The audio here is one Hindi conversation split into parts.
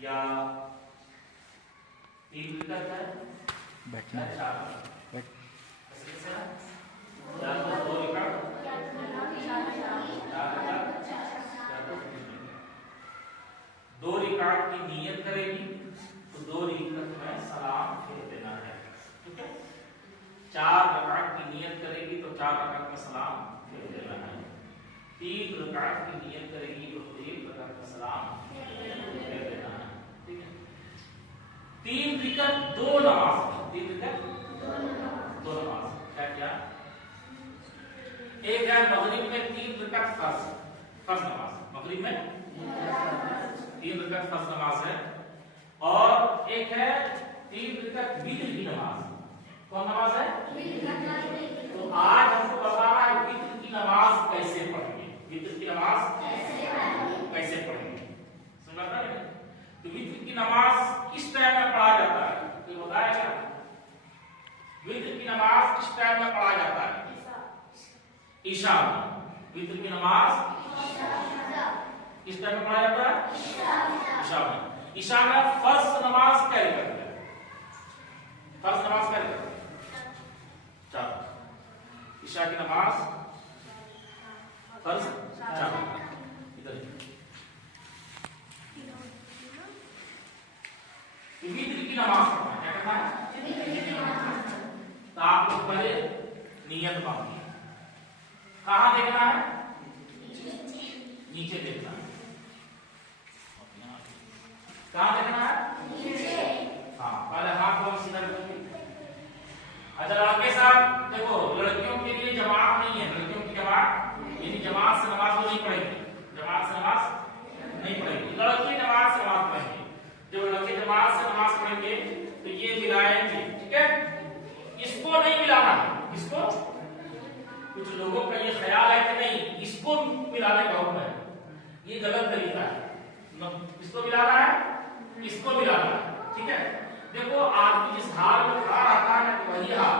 या 3 विकल्प है बैठना या 4 बैठ या तो 2 विकल्प या 2 रिकार्ड की नियत करेगी तो 2 रिकार्ड में सलाम फेर देना है, ठीक है। 4 रकात की नियत करेगी तो 4 रकात में सलाम फेर देना है। 3 रकात की नियत करेगी तो 3 रकात में सलाम फेर देना है, ठीक है। 3 विकल्प 2 नमाज, 3 विकल्प 2 नमाज क्या क्या? एक है मगरिब में 3 रकात फर्ज नमाज, मगरिब में 3 रकात फर्ज नमाज है, और एक है 3 रकात वित्र की नमाज। कौन नमाज है? तो आज हमको बताना है वित्र की नमाज कैसे पढ़ेंगे, वित्र की नमाज कैसे पढ़ेंगे, समझ आता है? तो वित्र की नमाज किस टाइम में पढ़ा जाता है, तो बताएगा वित्र की नमाज किस टाइम में पढ़ा जाता है? ईशा में। वित्र की नमाज किस टाइम में पढ़ा जाता है? ईशा में। ईशा में फर्ज नमाज क्या करते हैं? फर्ज नमाज क्या करते हैं? ईशा की नमाज फर्ज 4। इधर वित्र की नमाज पढ़ना क्या करना है? तो आप लोग पहले नियत बांधिए। कहां देखना है? नीचे देखना है। कहां देखना है? नीचे। हाँ, पहले हाथ को सीधा रखिए। अच्छा लड़के साहब देखो, लड़कियों के लिए जमात नहीं है, लड़कियों की जमात यानी जमात से नमाज नहीं पढ़ेगी, जमात से नमाज नहीं पढ़ेगी। लड़के जमात से नमाज पढ़ेंगे। जब लड़के जमात से नमाज पढ़ेंगे तो ये मिलाएंगे, ठीक है। इसको नहीं मिलाना है, इसको कुछ लोगों का ये ख्याल है कि नहीं इसको मिलाने का हुक्म है, ये गलत तरीका है। इसको मिलाना है, इसको मिलाना है, ठीक है। देखो आदमी जिस हाल में खड़ा रहता है वही हाल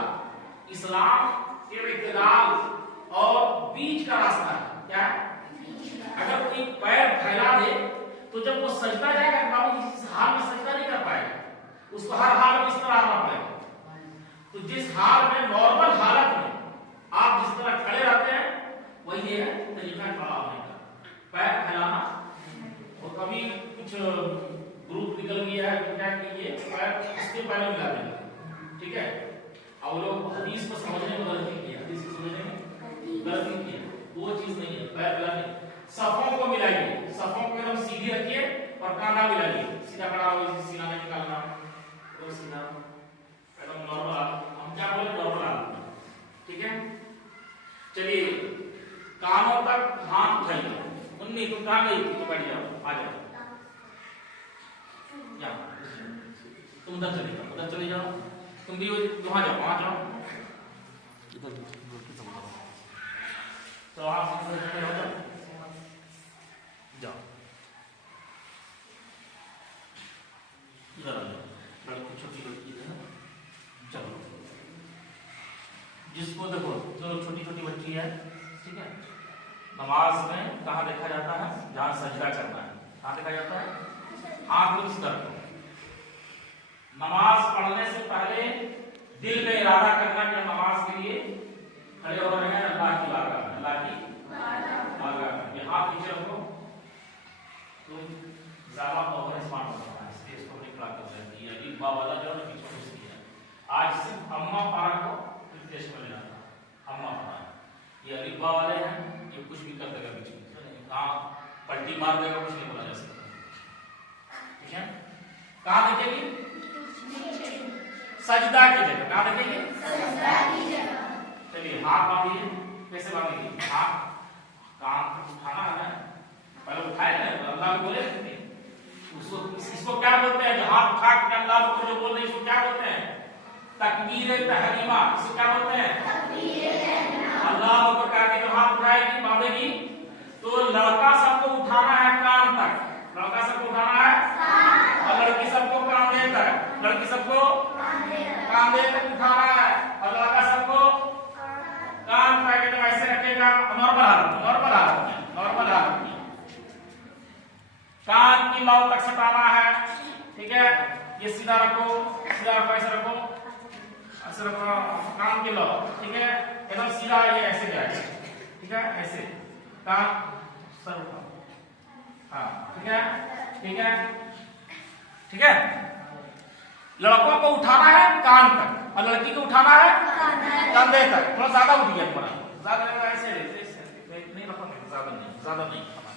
इस्लाम के इत्तेदाल और बीच का रास्ता है। क्या अगर कोई पैर फैला दे तो जब वो सजदा जाएगा बाबू इस हाल में सजदा नहीं कर पाएगा, उसको हर हाल में इस तरह आना पड़ेगा। तो जिस हाल में नॉर्मल हालत में आप जिस तरह खड़े रहते हैं वही है तरीका खड़ा होने का, पैर फैलाना। और कभी कुछ ग्रुप निकल गया है तो क्या कीजिए पैर इसके पैर में मिला देंगे, ठीक है। और लोग हदीस को समझने में गलती की है, हदीस को समझने में गलती की है, वो चीज नहीं है। पैर मिलाने सफों को मिलाइए, सफों को एकदम सीधी रखिए और कांधा मिलाइए, सीधा खड़ा हो, सीना नहीं निकालना, तो सीधा एकदम नॉर्मल। हम क्या बोले? नॉर्मल, ठीक है। चलिए कानों तक हाथ उठाइए। उन्नी तुम कहां गई थी? बैठ जाओ, आ जाओ, तुम उधर चले जाओ, उधर चले जाओ, तुम भी वहां जाओ, वहां जाओ, तो आप जाओ, इधर आ जाओ। लड़की छोटी लड़की है, चलो जिसको देखो जो छोटी छोटी बच्ची है, ठीक है। नमाज में कहाँ देखा जाता है? जहां सजदा करना है, कहाँ देखा जाता है? हाथ को सीधा रखो। नमाज पढ़ने से पहले दिल में इरादा करना कि नमाज के लिए खड़े हो रहे हैं अल्लाह की बारगाह में, अल्लाह की बारगाह में। ये हाथ नीचे रखो, तो ज्यादा ओवर स्मार्ट होता है, इसलिए इसको निकला कर देती है। अली बाबा वाला जो है पीछे घुस गया। आज सिर्फ अम्मा पारा को निर्देश में लेना था, अम्मा पारा। ये अली बाबा वाले हैं, ये कुछ भी कर देगा बीच में, कहाँ पलटी मार देगा, कुछ नहीं बोला जा सकता, ठीक है। कहाँ देखेगी? सजदा की जगह। कहाँ देखेगी? सजदा की जगह। चलिए हाथ बांधिए। कैसे बांधेगी? हाथ कान उठाना है ना, पहले उठाए ना, अल्लाह को बोले उसको, इसको क्या बोलते हैं? जो हाथ उठा के अल्लाह को जो बोल रहे हैं इसको क्या बोलते हैं? तकबीर तहरीमा। इसको क्या बोलते हैं? तकबीर तहरीमा। अल्लाह को कह के जो हाथ उठाएगी बांधेगी, तो लड़का सबको उठाना है कान तक, लड़का सबको उठाना है और लड़की सबको कांधे तक, लड़की सबको कांधे तक उठाना है और लड़का सबको कान तक एकदम ऐसे रखेगा। नॉर्मल हालत में, नॉर्मल हालत में, नॉर्मल हालत में कान की लौ तक सटाना है, ठीक है। ये सीधा रखो, सीधा रखो, ऐसे रखो, ऐसे रखो, कान की लौ, ठीक है, एकदम सीधा, ये ऐसे जाएगा, ठीक है, ऐसे कान सर उठाओ, हाँ ठीक है, ठीक है, ठीक है। लड़कों को उठाना है कान तक और लड़की को उठाना है कंधे तक। थोड़ा ज्यादा उठ गया, थोड़ा ज्यादा, ऐसे नहीं रखो, ज्यादा नहीं उठाना,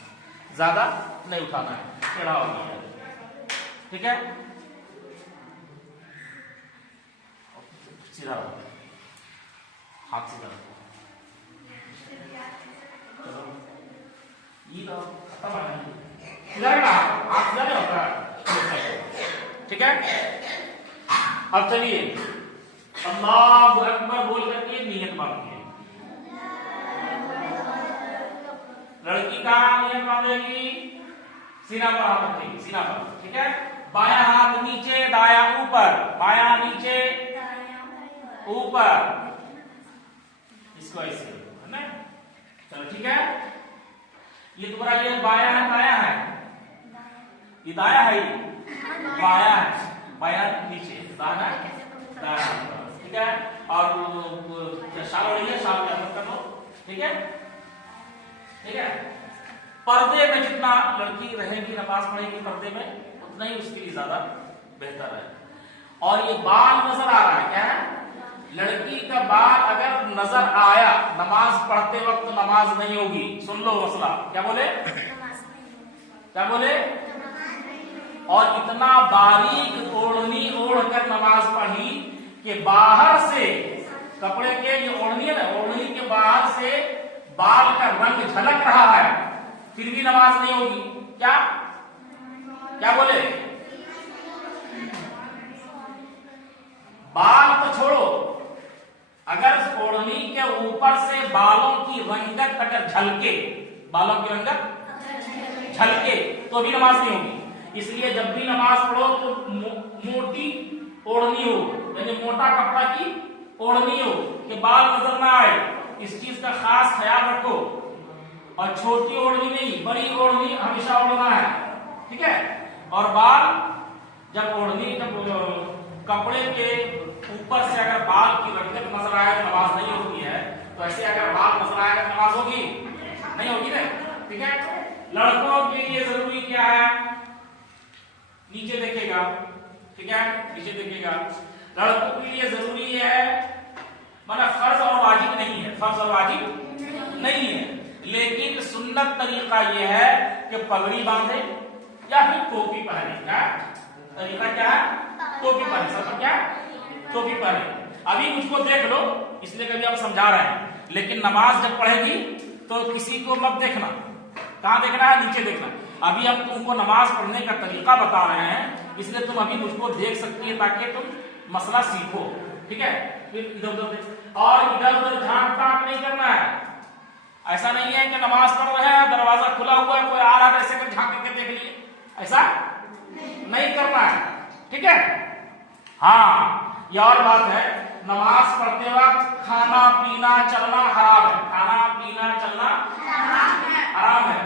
ज्यादा नहीं उठाना है, टेढ़ा हो गया, ठीक है। सीधा रखो, हाथ सीधा रखो, ये तो खत्म है, सीधा रखना, हाथ सीधा नहीं होता है, ठीक है। अब चलिए अल्लाहु अकबर बोल करके नियत बांधिए। लड़की का नियत बांधेगी सीना पर हाथ रखेगी, सीना पर, ठीक है। बायां हाथ नीचे, दायां ऊपर, बायां नीचे ऊपर, इसको ऐसे है ना। चलो ठीक है, ये तुम्हारा ये बायां है, दायां है, ये दायां है, ये बायां है, बायां नीचे, दायां दायां, ठीक है। और शाल ओढ़िए, शाल कर लो, ठीक है, ठीक है। पर्दे में जितना लड़की रहेगी, नमाज पढ़ेगी पर्दे में, उतना ही उसके लिए ज्यादा बेहतर है। और ये बाल नजर आ रहा है, क्या है, लड़की का बाल अगर नजर आया नमाज पढ़ते वक्त नमाज नहीं होगी। सुन लो मसला, क्या बोले, क्या बोले। और इतना बारीक ओढ़नी ओढ़ कर नमाज पढ़ी कि बाहर से कपड़े के, ये ओढ़नी है ना, ओढ़नी के बाहर से बाल का रंग झलक रहा है, फिर भी नमाज नहीं होगी। क्या क्या बोले, बाल तो छोड़ो, अगर ओढ़नी के ऊपर से बालों की रंगत अगर झलके, बालों की रंगत झलके, तो भी नमाज नहीं होगी। इसलिए जब भी नमाज पढ़ो तो मोटी ओढ़नी हो, यानी मोटा कपड़ा की ओढ़नी हो कि बाल नजर ना आए, इस चीज का खास ख्याल रखो। और छोटी ओढ़नी नहीं, बड़ी ओढ़नी हमेशा ओढ़ना है, ठीक है। और बाल जब ओढ़नी, जब कपड़े के ऊपर से अगर बाल की रंगत नजर आए तो नमाज नहीं होती है। तो ऐसे अगर बाल नजर आएगा तो नमाज होगी नहीं, होगी ना, ठीक है। लड़कों के लिए जरूरी क्या है, नीचे देखेगा, ठीक है, नीचे देखेगा। लड़कों के लिए जरूरी है, मतलब फर्ज और वाजिब नहीं है, फर्ज और वाजिब नहीं है, लेकिन सुन्नत तरीका यह है कि पगड़ी बांधे या फिर टोपी पहने। क्या तरीका, क्या है, टोपी पहने, सब क्या, टोपी पहने। अभी मुझको देख लो, इसलिए कभी हम समझा रहे हैं, लेकिन नमाज जब पढ़ेगी तो किसी को मत देखना, कहां देखना है, नीचे देखना। अभी हम तुमको नमाज पढ़ने का तरीका बता रहे हैं, इसलिए तुम अभी मुझको देख सकती है ताकि तुम मसला सीखो, ठीक है। फिर इधर उधर, और इधर उधर झांक ताक नहीं करना है। ऐसा नहीं है कि नमाज पढ़ रहे हैं, दरवाजा खुला हुआ है, कोई आ रहा है ऐसे कर झांक के देख लिए, ऐसा नहीं करना है, ठीक है। हाँ, ये और बात है, नमाज पढ़ते वक्त खाना पीना चलना हराम है, खाना पीना चलना हराम है।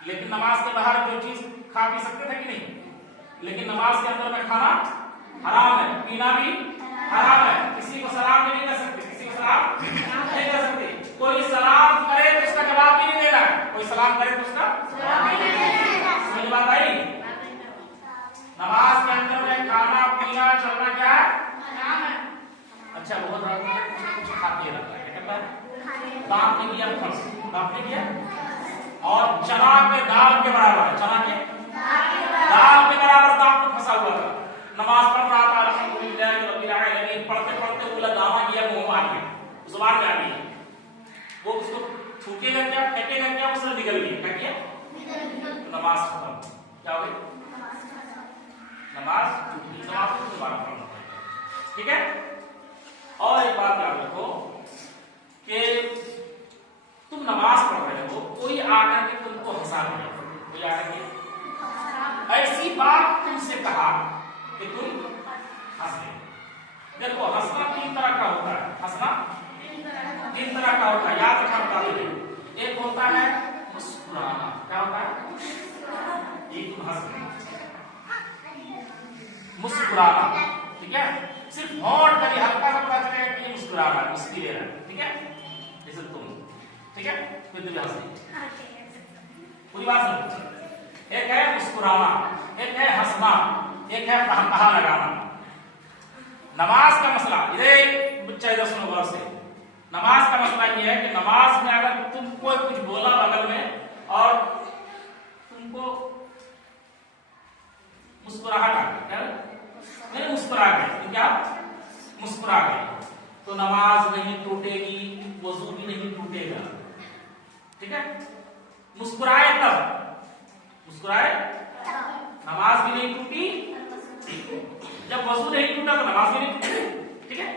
लेकिन नमाज के बाहर जो चीज खा पी सकते थे कि नहीं, लेकिन नमाज के अंदर में खाना हराम है, पीना भी हराम है। किसी को सलाम नहीं कर सकते, किसी को सलाम नहीं कर सकते। कोई सलाम करे तो उसका जवाब भी नहीं देना, कोई सलाम करे तो उसका जवाब भी नहीं देना। समझ बात आई। नमाज के अंदर में खाना पीना चलना क्या है, हराम है। अच्छा, बहुत कुछ खाते रहता है, क्या करता है, दांत में दिया फंस, दांत में दिया, और चना के दाल के बराबर है, चना के दाल के बराबर दांत में फंसा हुआ था। नमाज पढ़ रहा था, अल्हम्दुलिल्लाह रब्बिल आलमीन, पढ़ते पढ़ते वो दाना गया मुंह में आ गया, जुबान में आ गया, वो उसको थूकेगा क्या, फेंकेगा क्या, उससे निकल गया, क्या किया, नमाज खत्म। क्या हो गई, नमाज छूटी, नमाज को दोबारा पढ़ना, ठीक है। और एक बात याद रखो कि तुम नमाज पढ़ रहे हो, कोई आकर के तुमको हंसा दिया, कोई आकर के ऐसी बात तुमसे कहा कि तुम हंस गए। देखो, हंसना तीन तरह का होता है, हंसना तीन तरह का होता है, याद रखना बता दो। एक होता है मुस्कुराना, क्या होता है, हंसना, मुस्कुराना, ठीक है। सिर्फ होंठ कभी हल्का सा पता चलेगा कि मुस्कुरा रहा है, मुस्कुरा रहा है, ठीक है। जैसे तुम, ठीक है, फिर तुम हंसना, पूरी बात समझ। एक है मुस्कुराना, एक है हंसना, एक है कहा लगाना। नमाज का मसला, ये बच्चा इधर सुनो गौर से। नमाज का मसला ये है कि नमाज में अगर तुमको कुछ बोला बगल में और तुमको मुस्कुराहट आ गई, क्या नहीं मुस्कुरा गए, तो क्या मुस्कुरा गए, तो नमाज नहीं टूटेगी, वजू भी नहीं टूटेगा, ठीक है। मुस्कुराए तब, मुस्कुराए नमाज भी नहीं टूटी, जब वजू नहीं टूटा तो नमाज भी नहीं टूटी, ठीक है।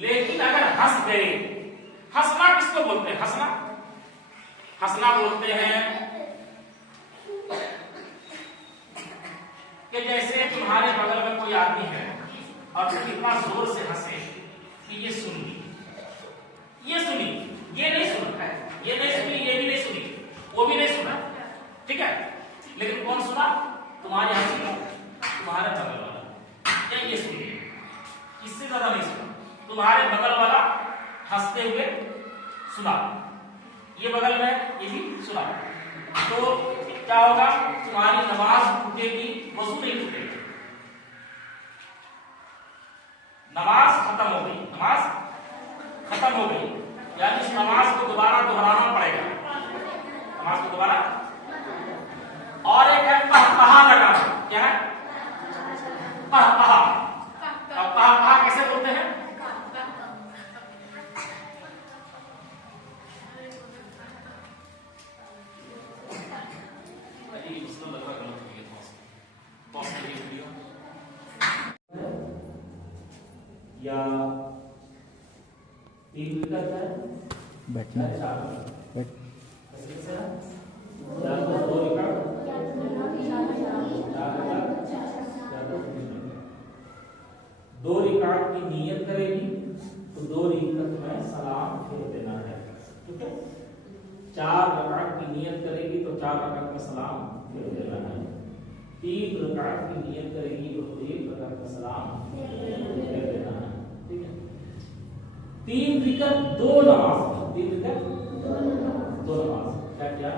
लेकिन अगर हंस गए, हंसना किसको बोलते हैं? हंसना, हंसना बोलते हैं कि जैसे तुम्हारे बगल में कोई आदमी है और तुम इतना जोर से हंसे कि ये सुनी, ये सुनी, ये नहीं सुना, ये नहीं सुनी, ये भी नहीं सुनी, वो भी नहीं सुना, ठीक है। लेकिन कौन सुना? तुम्हारी हंसी को तुम्हारे बगल वाला, क्या ये सुनी, इससे ज्यादा नहीं सुना, तुम्हारे बगल वाला हंसते हुए सुना, ये बगल में ये भी सुना, तो क्या होगा? तुम्हारी नमाज टूटेगी, वजू नहीं टूटेगा, नमाज खत्म हो गई, नमाज खत्म हो गई, यानी इस नमाज को दोबारा दोहराना पड़ेगा, नमाज को दोबारा। और एक है कहा लगाना, क्या है? कहा, अब कहा कैसे बोलते हैं? या 3 विकल्प है, बैठना है, बैठ या तो 2 विकल्प, 2 रिकार्ड की नियत करेगी तो 2 रिकात में सलाम फेर देना है, ठीक है। 4 रकात की नियत करेगी तो 4 रकात में सलाम फेर देना है। 3 रकात की नियत करेगी तो 1 रकात में सलाम फेर देना है, ठीक है। 3 रिकात 2 नमाज, 3 रिकात 2 नमाज, क्या?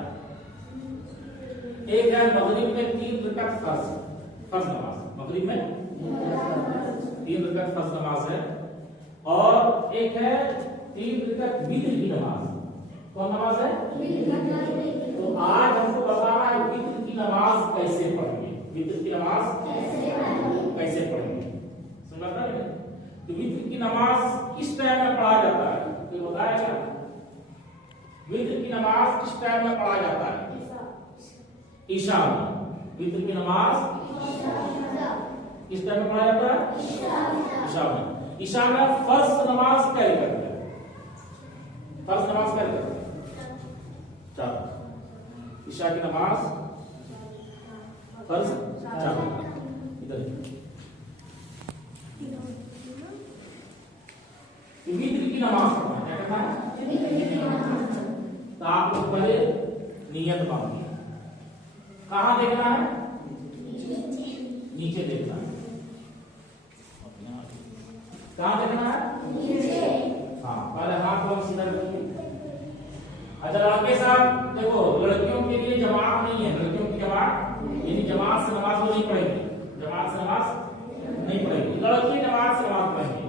एक है मगरिब में 3 रकात फर्ज नमाज, मगरिब में 3 रकात फर्ज नमाज है, और एक है 3 रकात वित्र की नमाज। कौन नमाज है? तो आज हमको बताना है वित्र की नमाज कैसे पढ़ेंगे, वित्र की नमाज कैसे पढ़ेंगे, समझ आता है? तो वित्र की नमाज किस टाइम में पढ़ा जाता है, तो बताएगा वित्र की नमाज किस टाइम में पढ़ा जाता है? ईशा में। वित्र की नमाज किस टाइम में पढ़ा जाता है? ईशा में। ईशा में फर्ज नमाज क्या करते हैं? फर्ज नमाज क्या करते हैं? चलो ईशा की नमाज फर्ज, चलो इधर वित्र की नमाज पढ़ना, क्या करना है? तो आप लोग पहले नियत बांधिए, कहां देखना है? नीचे देखना है, कहां देखना है? नीचे। हाँ, पहले हाथ को सीधा रखिए। अच्छा लड़के साहब देखो, लड़कियों के लिए जमात नहीं है, लड़कियों की जमात यानी जमात से नमाज नहीं पढ़ेगी, जमात से नमाज नहीं पढ़ेगी, लड़की जमात से नमाज पढ़ेंगे।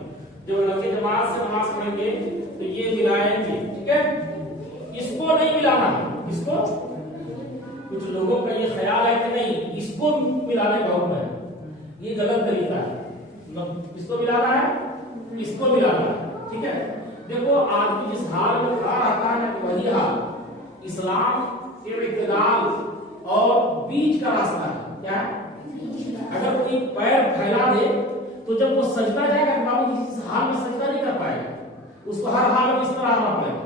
जो लड़के जमात से नमाज पढ़ेंगे तो ये मिलाएंगे, ठीक है। इसको नहीं मिलाना है, इसको कुछ लोगों का ये ख्याल है कि नहीं इसको मिलाने का हुक्म है, ये गलत तरीका है। इसको मिलाना है, इसको मिलाना है, ठीक है। देखो आदमी जिस हाल में खड़ा रहता है ना, वही हाल इस्लाम के इत्तेदाल और बीच का रास्ता है, क्या है? अगर कोई पैर फैला दे तो जब वो सजदा जाएगा बाबू जिस हाल में सजदा नहीं कर पाएगा, उसको हर हाल में इस तरह आना पड़ेगा।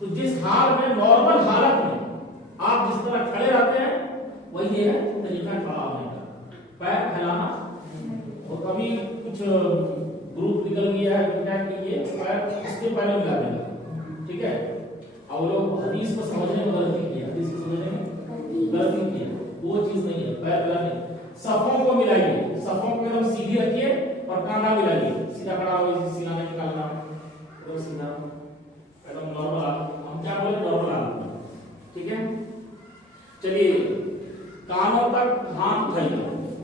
तो जिस हाल में नॉर्मल हालत में आप जिस तरह खड़े रहते हैं वही है तरीका खड़ा होने का, पैर फैलाना। और कभी कुछ ग्रुप निकल गया है तो क्या कीजिए, पैर इसके पहले मिला देगा, ठीक है। और लोग हदीस को समझने में गलती किया, हदीस को समझने में गलती किया। वो चीज नहीं है, पैरेलल नहीं। सफों को मिलाइए, सफों को एकदम सीधी रखिए और कांधा मिलाइए, सीधा खड़ा हो, सीधा नहीं निकालना, एकदम सीधा एकदम नॉर्मल। हम क्या बोले, नॉर्मल। ठीक है, चलिए कानों तक हाथ उठाइए।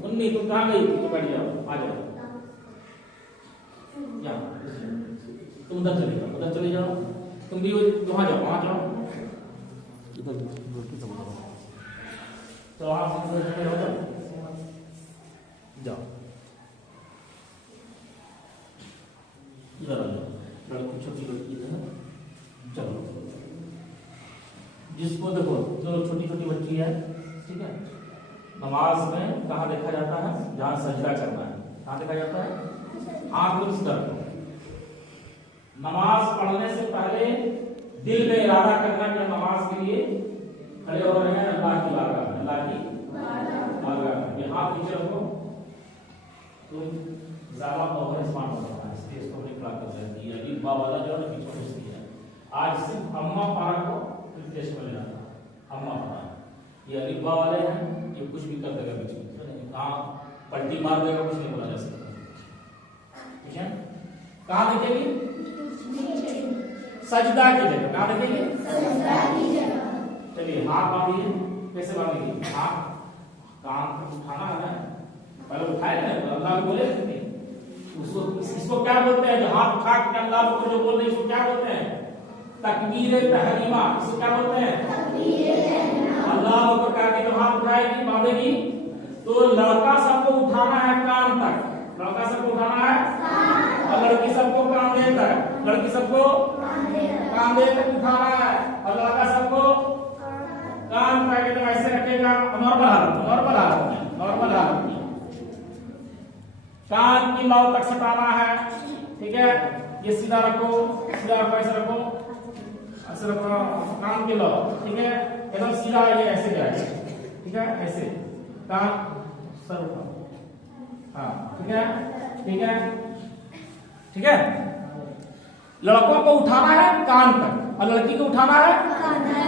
उन्नी तुम कहाँ गई थी, तो बैठ जाओ, आ जाओ, तुम उधर चले जाओ, उधर चले जाओ, तुम भी वहां जाओ, वहां जाओ, तो आप हो जाओ, जाओ इधर आ जाओ। लड़की, छोटी लड़की है, चलो, जिसको देखो जो छोटी छोटी बच्ची है, ठीक है, नमाज में कहाँ देखा जाता है, जहाँ सजदा करना है, कहाँ देखा जाता है, आंख बंद कर। नमाज पढ़ने से पहले दिल में इरादा करना कि नमाज के लिए खड़े हो रहे हैं, अल्लाह की बारगाह में, अल्लाह की बारगाह में। ये हाथ नीचे रखो, तो ज़्यादा ओवर स्मार्ट हो रहा है, इसलिए इसको हमने खड़ा कर दिया। ये अली बा वाला जो है ना पीछे घुस गया। आज सिर्फ अम्मा पारा को टेस्ट में लेना था, अम्मा पारा। ये अली बा वाले हैं, ये कुछ भी कर देगा बीच में, कहाँ पलटी मार देगा, कुछ नहीं बोला जा सकता। ठीक है, कहाँ देखेगी, सजदा की जगह, कहाँ देखेंगे, सजदा की जगह। चलिए हाथ बांधिए, कैसे बांधेंगे, हाथ कान उठाना है ना, पहले उठाए ना, तो अल्लाह बोले उसको, इसको क्या बोलते हैं, जो हाथ उठा के अल्लाह को जो बोल रहे हैं, इसको क्या बोलते हैं, तकबीर तहरीमा। इसको क्या बोलते हैं, तकबीर तहरीमा। अल्लाह को कहा के जो हाथ उठाएगी, बांधेगी, तो लड़का सबको उठाना है कान तक, लड़का सबको उठाना है, और लड़की सबको कांधे तक, लड़की सबको कांधे तक उठाना है, और लड़का सबको कान तक एकदम ऐसे रखेगा। नॉर्मल हालत, नॉर्मल हालत में, नॉर्मल हालत में कान की लौ तक सटाना है। ठीक है, ये सीधा रखो, सीधा रखो, ऐसे रखो, ऐसे रखो कान की लौ। ठीक है, एकदम सीधा, ये ऐसे जाएगा। ठीक है, ऐसे कान सर उठाओ, हाँ ठीक है, ठीक है, ठीक है। लड़कों को उठाना है कान तक और लड़की को उठाना है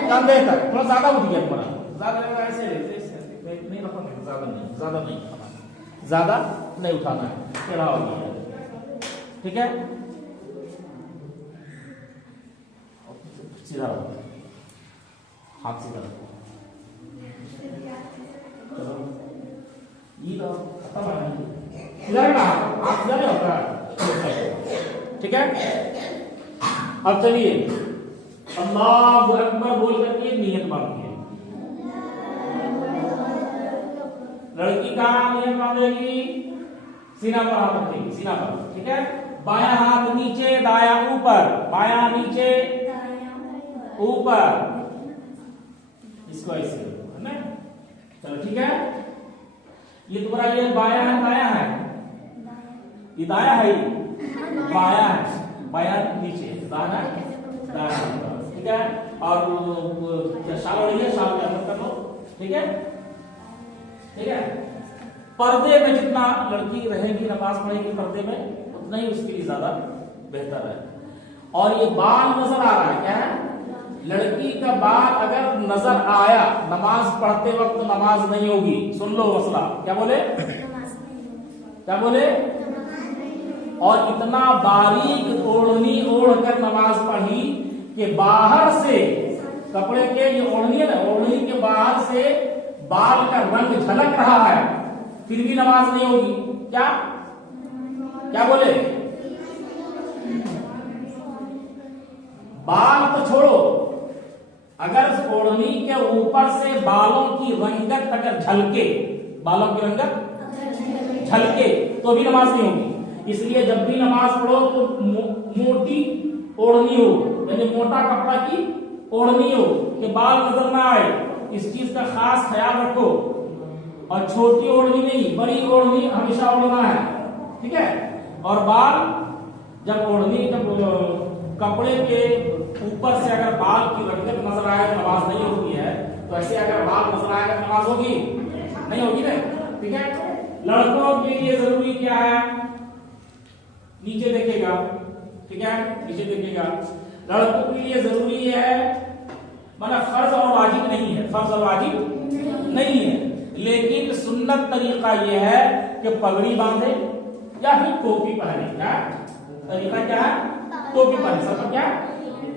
कंधे तक। थोड़ा ज्यादा उठ गया तुम्हारा, ज्यादा ऐसे नहीं रखोगे, ज्यादा नहीं, ज्यादा नहीं, ज्यादा नहीं उठाना है, टेढ़ा हो गया। ठीक है, सीधा रखो, हाथ सीधा रखो, ये तो खत्म है, इधर ना हाथ सीधा नहीं होता है। ठीक है, अब चलिए अल्लाहु अकबर बोल करके नियत बांधिए। लड़की कहाँ नियत बांधेगी, सीना पर हाथ रखेगी, सीना पर। ठीक है, बायां हाथ नीचे, दाया ऊपर, बायां नीचे ऊपर, इसको ऐसे है ना। चलो ठीक है, ये तुम्हारा ये बायां है, दाया है, ये दाया है, बाया है, बाया नीचे, दाया दाया। ठीक है, और शाल हो रही है, शाल में कर लो। ठीक है, ठीक है। पर्दे में जितना लड़की रहेगी, नमाज पढ़ेगी पर्दे में, उतना ही उसके लिए ज्यादा बेहतर है। और ये बाल नजर आ रहा है, क्या है, लड़की का बाल अगर नजर आया नमाज पढ़ते वक्त नमाज नहीं होगी। सुन लो मसला, क्या बोले, क्या बोले, और इतना बारीक ओढ़नी ओढ़ कर नमाज पढ़ी कि बाहर से कपड़े के, ये ओढ़नी है ना, ओढ़नी के बाहर से बाल का रंग झलक रहा है, फिर भी नमाज नहीं होगी। क्या क्या बोले, बाल तो छोड़ो, अगर ओढ़नी के ऊपर से बालों की रंगत अगर झलके, बालों की रंगत झलके, तो भी नमाज नहीं होगी। इसलिए जब भी नमाज पढ़ो तो मोटी ओढ़नी हो, यानी मोटा कपड़ा की ओढ़नी हो कि बाल नजर ना आए, इस चीज का खास ख्याल रखो। और छोटी ओढ़नी नहीं, बड़ी ओढ़नी हमेशा ओढ़ना है। ठीक है, और बाल जब ओढ़नी, जब कपड़े के ऊपर से अगर बाल की रंगत नजर आए तो नमाज नहीं होती है, तो ऐसे अगर बाल नजर आएगा तो नमाज होगी नहीं होगी ना। ठीक है, लड़कों के लिए जरूरी क्या है, नीचे देखेगा। ठीक है, नीचे देखेगा। लड़कों के लिए जरूरी है, मतलब फर्ज और वाजिब नहीं है, फर्ज और वाजिब नहीं है, लेकिन सुन्नत तरीका यह है कि पगड़ी बांधे या फिर टोपी पहने। क्या तरीका क्या है? टोपी पहने। सब क्या?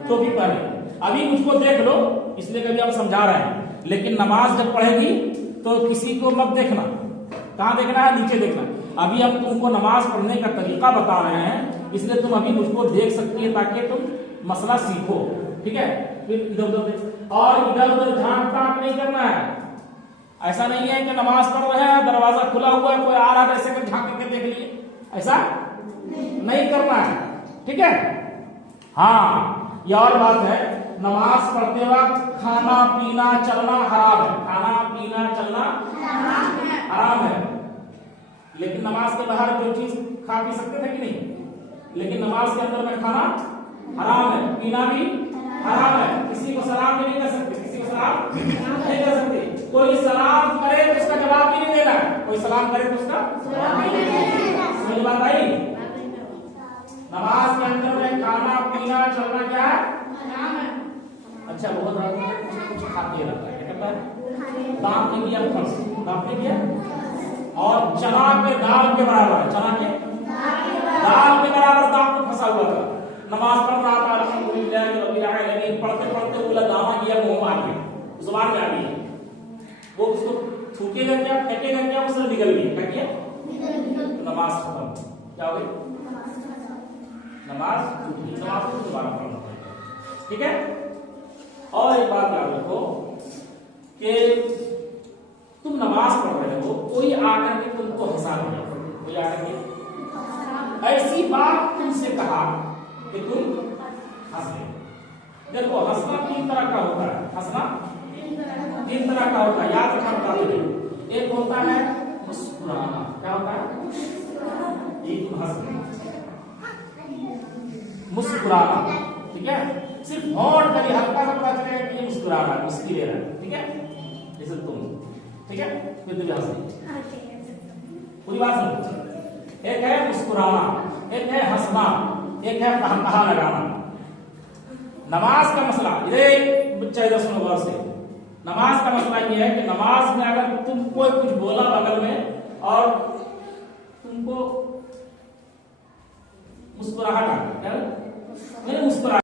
टोपी पहने। अभी मुझको देख लो, इसलिए कभी हम समझा रहे हैं, लेकिन नमाज जब पढ़ेगी तो किसी को मत देखना। कहां देखना है? नीचे देखना। अभी हम तुमको नमाज पढ़ने का तरीका बता रहे हैं, इसलिए तुम अभी मुझको देख सकती है ताकि तुम मसला सीखो। ठीक है? फिर इधर उधर और इधर उधर झांक ताक नहीं करना है। ऐसा नहीं है कि नमाज पढ़ रहे हैं, दरवाजा खुला हुआ है, कोई आ रहा है ऐसे कर झांक करके देख लिए, ऐसा नहीं करना है। ठीक है? हाँ, ये और बात है, नमाज पढ़ते वक्त खाना पीना चलना हराम है। खाना पीना चलना हराम है। लेकिन नमाज के बाहर जो चीज खा पी सकते थे कि नहीं, लेकिन नमाज के अंदर में खाना हराम है, पीना भी हराम है। किसी को सलाम भी नहीं कर सकते, किसी को सलाम नहीं कर सकते। कोई सलाम करे तो उसका जवाब भी नहीं देना है, कोई सलाम करे तो उसका जवाब भी नहीं देना। समझ बात आई? नमाज के अंदर में खाना पीना चलना क्या है? हराम है। अच्छा, बहुत कुछ खाते रहता है, क्या करता है? दांत ने किया फंस, दांत ने किया, और चना के दाल के बराबर, चना के दाल के बराबर दांत में फंसा हुआ था। नमाज पढ़ रहा था, अल्हम्दुलिल्लाह रब्बिल आलमीन, पढ़ते पढ़ते बोला दाना किया मुंह मार के, जुबान में आ गई, वो उसको थूकेगा क्या, फेंकेगा क्या, उससे निकल गई। क्या किया? नमाज खत्म। क्या हो गई? नमाज टूटी। नमाज को दोबारा पढ़ना पड़ेगा। ठीक है? और एक बात याद रखो कि तुम नमाज पढ़ रहे हो, कोई आकर के तुमको हंसा दिया, कोई आकर के ऐसी बात तुमसे कहा कि तुम हंस गए। देखो, हंसना 3 तरह का होता है। हंसना 3 तरह का होता है, याद रखना बता दो। एक होता है मुस्कुराना। क्या होता है? ये तुम हंस गए, मुस्कुराना। ठीक है? सिर्फ होंठ कभी हल्का सा पता चलेगा कि ये मुस्कुरा रहा है, मुस्कुरा रहा है। ठीक है? जैसे तुम, ठीक है, फिर तुझे हंसी। पूरी बात समझ। एक है मुस्कुराना, एक है हंसना, एक है कहा लगाना। नमाज का मसला, ये बच्चा इधर सुनो गौर से। नमाज का मसला ये है कि नमाज में अगर तुमको कुछ बोला बगल में और तुमको मुस्कुराहट आ गई, क्या नहीं मुस्कुरा